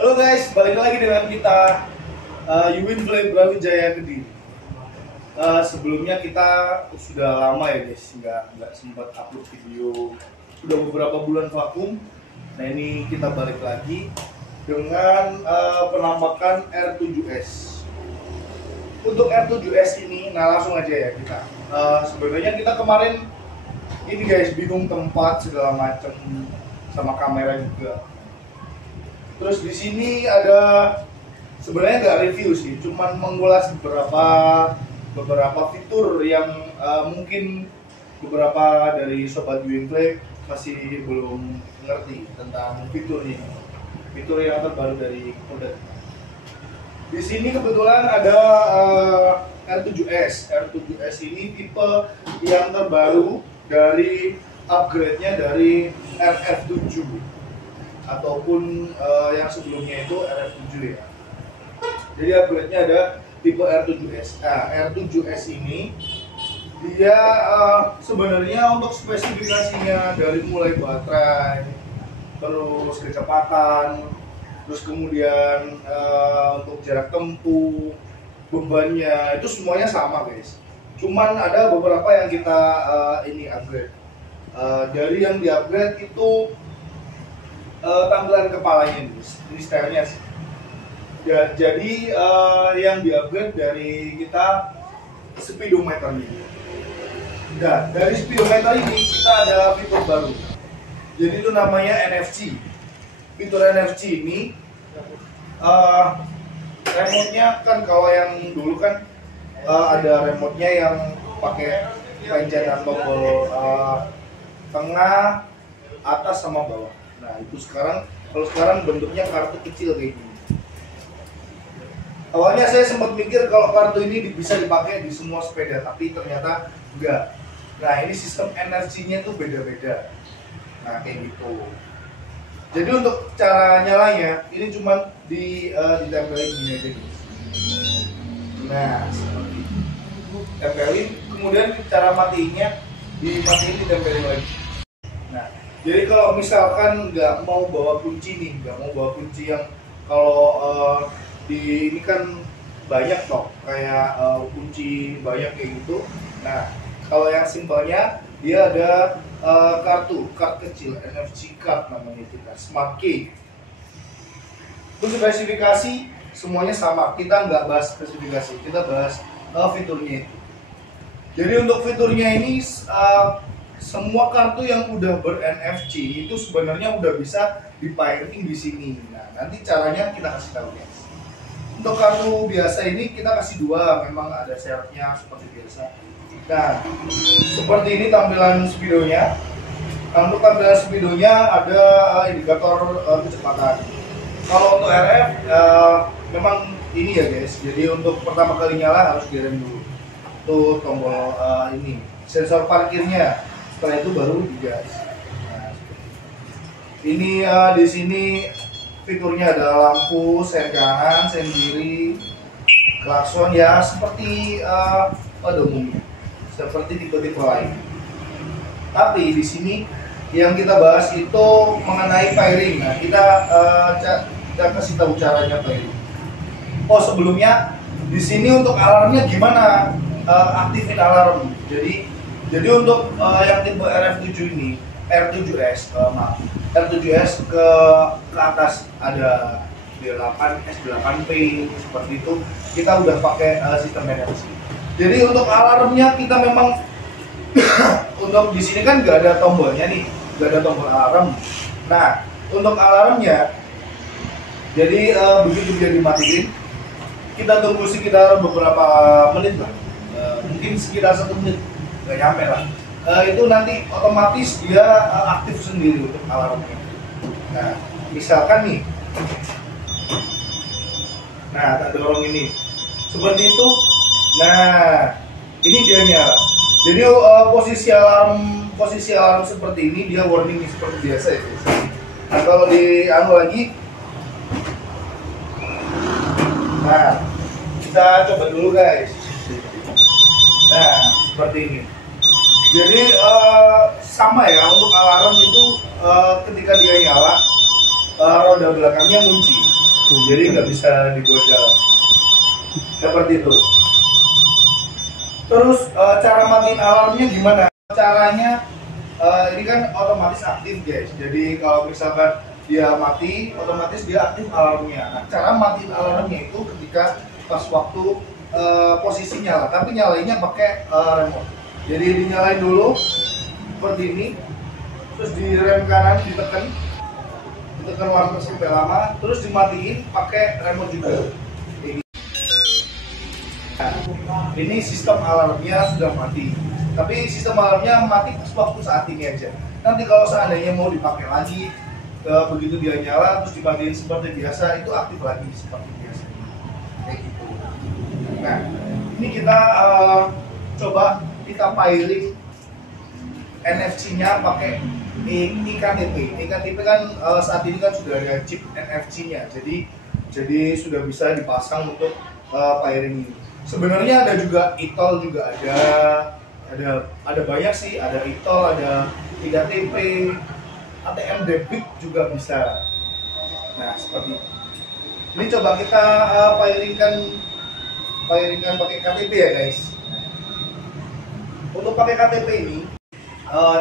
Halo guys, balik lagi dengan kita Yuwin Brawijaya Kediri. Sebelumnya kita sudah lama ya guys, nggak sempat upload video, udah beberapa bulan vakum. Nah ini kita balik lagi dengan penampakan R7S. Untuk R7S ini, nah langsung aja ya kita. Sebenarnya kita kemarin ini guys bingung tempat segala macam sama kamera juga. Terus di sini ada sebenarnya nggak review sih, cuman mengulas beberapa fitur yang mungkin beberapa dari sobat Yuwin masih belum ngerti tentang fiturnya. Fitur yang terbaru dari produk. Di sini kebetulan ada R7S. R7S ini tipe yang terbaru dari upgrade-nya dari RF7 ataupun yang sebelumnya itu RF7 ya. Jadi upgrade-nya ada tipe R7S. Nah, R7S ini dia sebenarnya untuk spesifikasinya dari mulai baterai, terus kecepatan, terus kemudian untuk jarak tempuh, bebannya itu semuanya sama guys. Cuman ada beberapa yang kita ini upgrade. Dari yang di upgrade itu tampilan kepalanya ini stylenya sih. Ya, jadi yang di upgrade dari kita speedometer ini. Dan dari speedometer ini kita ada fitur baru. Jadi itu namanya NFC. Fitur NFC ini remote-nya kan kalau yang dulu kan ada remote-nya yang pakai pencetan tombol tengah, atas sama bawah. Nah itu kalau sekarang bentuknya kartu kecil kayak gini. Awalnya saya sempat mikir kalau kartu ini bisa dipakai di semua sepeda, tapi ternyata enggak. Nah ini sistem NFC-nya tuh beda-beda. Nah kayak gitu. Jadi untuk cara nyalanya ini cuma ditempelin gini aja guys. Nah seperti itu. Tempelin, kemudian cara matiinnya dimatiin, ditempelin lagi. Nah jadi kalau misalkan nggak mau bawa kunci nih, nggak mau bawa kunci yang kalau di ini kan banyak toh kayak kunci banyak kayak gitu. Nah kalau yang simpelnya dia ada card kecil, NFC card namanya kita, Smart Key. Untuk spesifikasi semuanya sama, kita nggak bahas spesifikasi, kita bahas fiturnya itu. Jadi untuk fiturnya ini semua kartu yang udah ber-NFC itu sebenarnya udah bisa di-pairing di sini. Nah, nanti caranya kita kasih tahu guys. Untuk kartu biasa ini kita kasih dua, memang ada syaratnya seperti biasa. Nah, seperti ini tampilan speedonya. Untuk tampilan speedonya ada indikator kecepatan. Kalau untuk RF memang ini ya guys. Jadi untuk pertama kali nyala harus direm dulu. Tuh tombol ini sensor parkirnya. Setelah itu baru digas. Nah, ini di sini fiturnya ada lampu sen kanan, sen kiri, klakson ya seperti pada umumnya, seperti tipe-tipe lain. Tapi di sini yang kita bahas itu mengenai pairing. Nah kita kasih tahu caranya pairing. Oh sebelumnya di sini untuk alarmnya gimana? Aktifin alarm. Jadi untuk yang tipe RF7 ini, R7S, R7S ke atas ada D8, S8P seperti itu, kita udah pakai sistem NFC. Jadi untuk alarmnya kita memang untuk di sini kan nggak ada tombolnya nih, nggak ada tombol alarm. Nah untuk alarmnya, jadi begitu dia dimatiin, kita tunggu sekitar beberapa menit lah, mungkin sekitar 1 menit. Nggak nyampe lah, itu nanti otomatis dia aktif sendiri untuk alarmnya. Nah misalkan nih, nah tak dorong ini seperti itu. Nah ini dia nyala. Jadi posisi alarm seperti ini dia warning seperti biasa ya guys. Nah kalau di lagi, nah kita coba dulu guys. Nah seperti ini. Jadi sama ya untuk alarm itu ketika dia nyala roda belakangnya kunci. jadi nggak bisa dibuat jalan seperti itu. Terus cara matiin alarmnya gimana? Caranya ini kan otomatis aktif guys. Jadi kalau misalkan dia mati, otomatis dia aktif alarmnya. Nah, cara matiin alarmnya itu ketika pas waktu posisi nyala, tapi nyalainnya pakai remote. Jadi dinyalain dulu seperti ini, terus di rem kanan ditekan lampu sampai lama, terus dimatiin pakai remote juga. Ini sistem alarmnya sudah mati, tapi sistem alarmnya mati pas waktu saat ini aja. Nanti kalau seandainya mau dipakai lagi, begitu dia nyala terus dimatiin seperti biasa, itu aktif lagi seperti biasa. Kayak gitu. Nah, ini kita coba kita pairing NFC-nya pakai iktp. Iktp kan saat ini kan sudah ada chip NFC-nya, jadi sudah bisa dipasang untuk pairing ini. Sebenarnya ada juga e-tol juga ada banyak sih, ada e-tol, ada iktp, ATM debit juga bisa. Nah seperti ini coba kita pairingkan pakai KTP ya guys. Untuk pakai KTP ini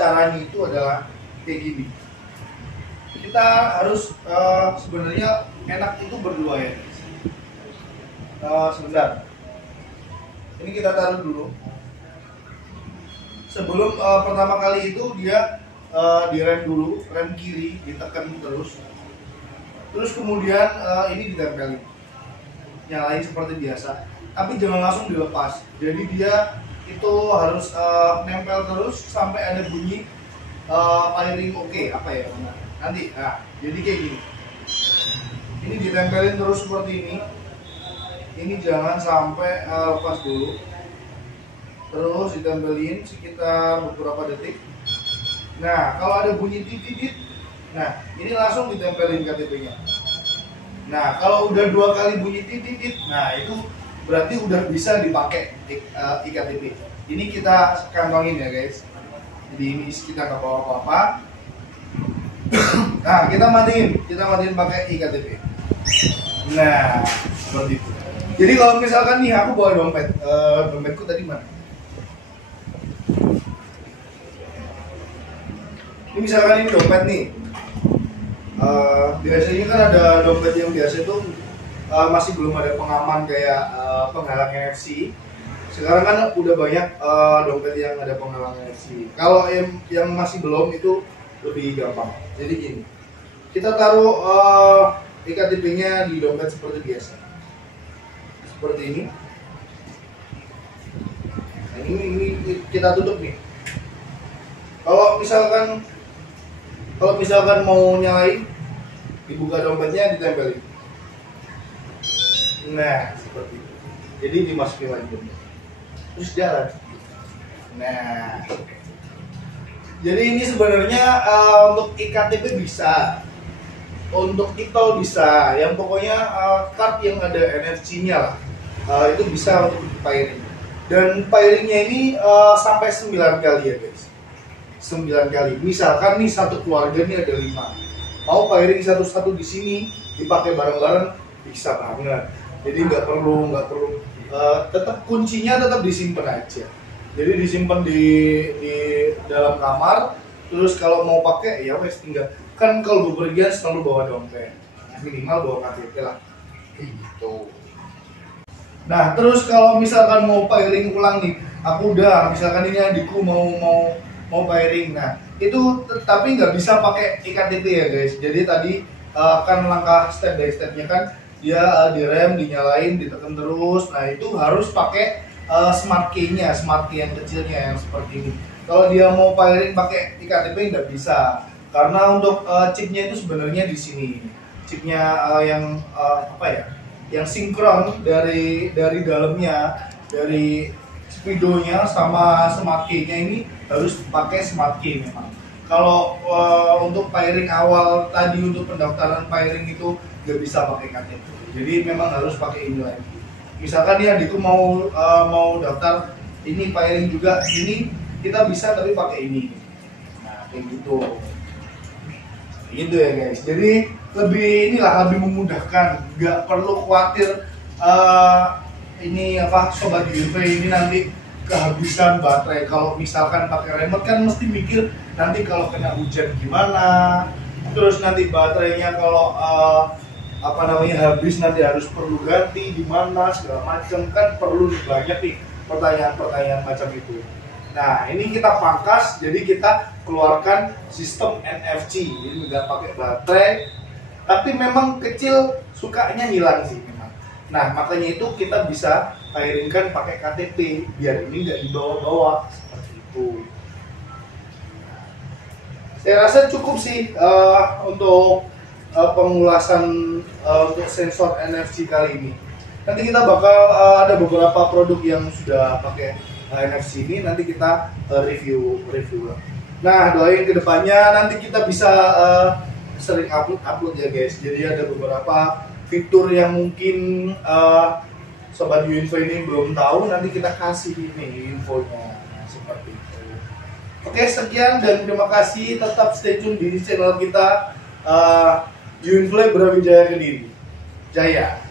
caranya itu adalah kayak gini. Kita harus sebenarnya enak itu berdua ya guys. Sebentar. Ini kita taruh dulu. Sebelum pertama kali itu dia direm dulu, rem kiri ditekan terus kemudian ini ditempelin, nyalain seperti biasa, tapi jangan langsung dilepas. Jadi dia itu harus nempel terus sampai ada bunyi pairing oke, apa ya nanti. Nah jadi kayak gini, ini ditempelin terus seperti ini jangan sampai lepas dulu, terus ditempelin sekitar beberapa detik. Nah kalau ada bunyi titit, nah ini langsung ditempelin KTP-nya. Nah kalau udah 2 kali bunyi titit, nah itu berarti udah bisa dipakai iktp. Ini kita kantongin ya guys, jadi ini kita nggak bawa apa-apa. Nah kita matiin pakai iktp. Nah seperti itu. Jadi kalau misalkan nih aku bawa dompet, dompetku tadi mana? Ini misalkan ini dompet nih. Biasanya kan ada dompet yang biasa itu masih belum ada pengaman kayak penghalang NFC. Sekarang kan udah banyak dompet yang ada penghalang NFC. Kalau yang masih belum itu lebih gampang. Jadi gini, kita taruh iktp-nya di dompet seperti biasa. Seperti ini. Nah, ini kita tutup nih. Kalau misalkan mau nyalain, dibuka dompetnya, ditempelin. Nah, seperti itu. Jadi dimasukin lagi dompet. Terus jalan. Nah. Jadi ini sebenarnya untuk iktp bisa. Untuk e-tol bisa. Yang pokoknya card yang ada NFC-nya lah. Itu bisa untuk pairing. Dan pairingnya ini sampai 9 kali ya guys. 9 kali. Misalkan nih satu keluarga nih ada 5. Mau pairing satu-satu di sini dipakai bareng-bareng bisa banget. Jadi nggak perlu tetap kuncinya tetap disimpan aja. Jadi disimpan di dalam kamar. Terus kalau mau pakai ya wes tinggal. Kan kalau bepergian selalu bawa dompet. Minimal bawa KTP lah. Gitu. Nah terus kalau misalkan mau pairing ulang nih, aku udah misalkan ini adikku mau pairing, nah itu tapi nggak bisa pakai iktp ya guys. Jadi tadi kan langkah step by stepnya kan dia direm, dinyalain, ditekan terus. Nah itu harus pakai smart key-nya, smart key yang kecilnya yang seperti ini. Kalau dia mau pairing pakai iktp nggak bisa, karena untuk chipnya itu sebenarnya di sini. Chipnya yang apa ya? Yang sinkron dari dalamnya, dari speedonya sama smart key-nya ini harus pakai smart key memang. Kalau untuk pairing awal tadi untuk pendaftaran pairing itu nggak bisa pakai KTP. Jadi memang harus pakai ini lagi. Misalkan nih adikku mau daftar ini pairing juga, ini kita bisa tapi pakai ini. Nah kayak gitu. Gitu ya guys. Jadi lebih memudahkan, nggak perlu khawatir ini apa sobat UV ini nanti kehabisan baterai. Kalau misalkan pakai remote kan mesti mikir nanti kalau kena hujan gimana, terus nanti baterainya kalau habis nanti harus perlu ganti di mana segala macam, kan perlu banyak nih pertanyaan-pertanyaan macam itu. Nah ini kita pangkas, jadi kita keluarkan sistem NFC, jadi nggak pakai baterai, tapi memang kecil sukanya hilang sih memang. Nah makanya itu kita bisa wiringkan pakai KTP biar ini nggak dibawa-bawa seperti itu. Saya rasa cukup sih untuk pengulasan untuk sensor NFC kali ini. Nanti kita bakal ada beberapa produk yang sudah pakai NFC ini, nanti kita review. Nah doain kedepannya nanti kita bisa sering upload ya guys. Jadi ada beberapa fitur yang mungkin sobat Info ini belum tahu, nanti kita kasih ini infonya seperti itu. Oke, sekian dan terima kasih. Tetap stay tune di channel kita Info Brawijaya Kediri Jaya.